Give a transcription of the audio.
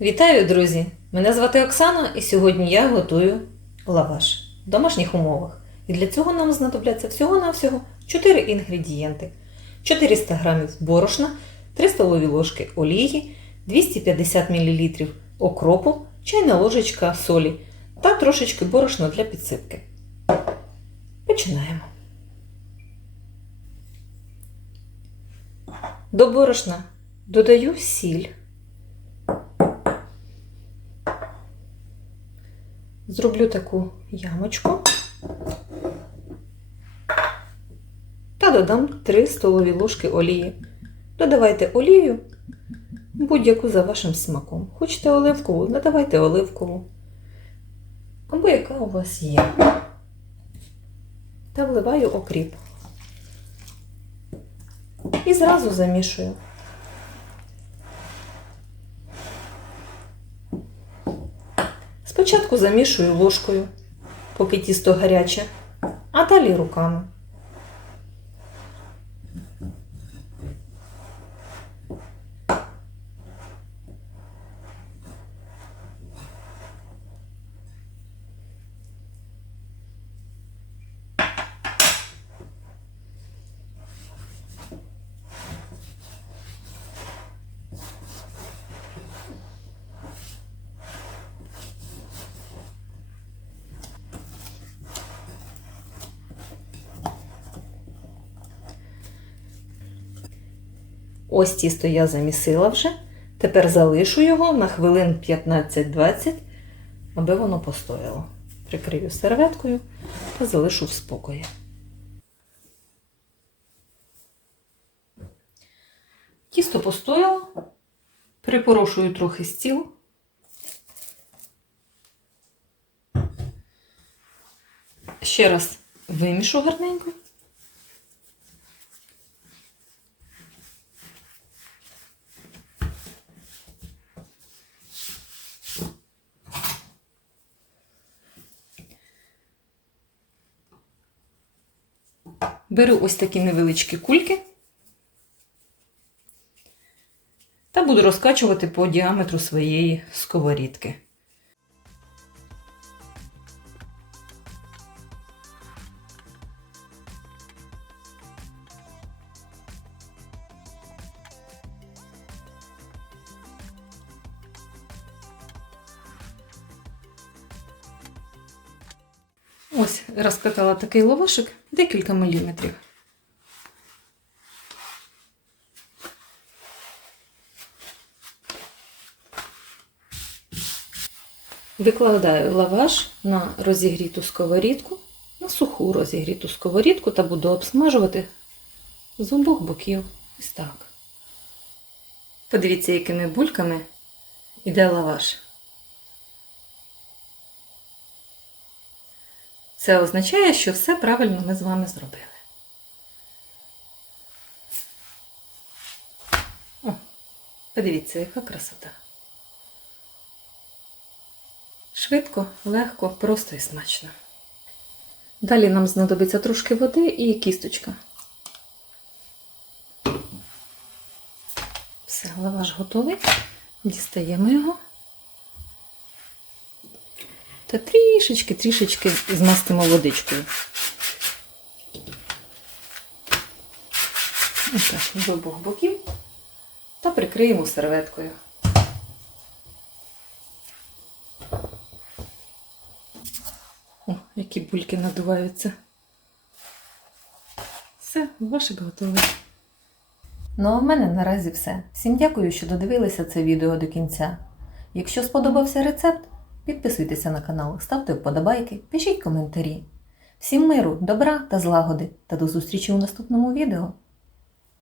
Вітаю, друзі! Мене звати Оксана, і сьогодні я готую лаваш в домашніх умовах. І для цього нам знадобляться всього-навсього 4 інгредієнти: 400 г борошна, 3 столові ложки олії, 250 мл окропу, чайна ложечка солі та трошечки борошна для підсипки. Починаємо. До борошна додаю сіль. Зроблю таку ямочку та додам 3 столові ложки олії. Додавайте олію будь-яку за вашим смаком. Хочете оливкову, додавайте оливкову. Або яка у вас є. Та вливаю окріп. І зразу замішую. Спочатку замішую ложкою, поки тісто гаряче, а далі руками. Ось тісто я замісила вже. Тепер залишу його на хвилин 15-20, аби воно постояло. Прикрию серветкою та залишу в спокої. Тісто постояло, припорошую трохи стіл. Ще раз вимішу гарненько. Беру ось такі невеличкі кульки та буду розкачувати по діаметру своєї сковорідки. Ось розкатала такий лавашик декілька міліметрів. Викладаю лаваш на розігріту сковорідку, на суху розігріту сковорідку та буду обсмажувати з обох боків. Ось так. Подивіться, якими бульками йде лаваш. Це означає, що все правильно ми з вами зробили. О, подивіться, яка красота. Швидко, легко, просто і смачно. Далі нам знадобиться трошки води і кісточка. Все, лаваш готовий. Дістаємо його. Та трішечки, трішечки змастимо водичкою. Ось так, з обох боків та прикриємо серветкою. О, які бульки надуваються. Все, вашик готовий. Ну а в мене наразі все. Всім дякую, що додивилися це відео до кінця. Якщо сподобався рецепт, підписуйтеся на канал, ставте вподобайки, пишіть коментарі. Всім миру, добра та злагоди та до зустрічі у наступному відео.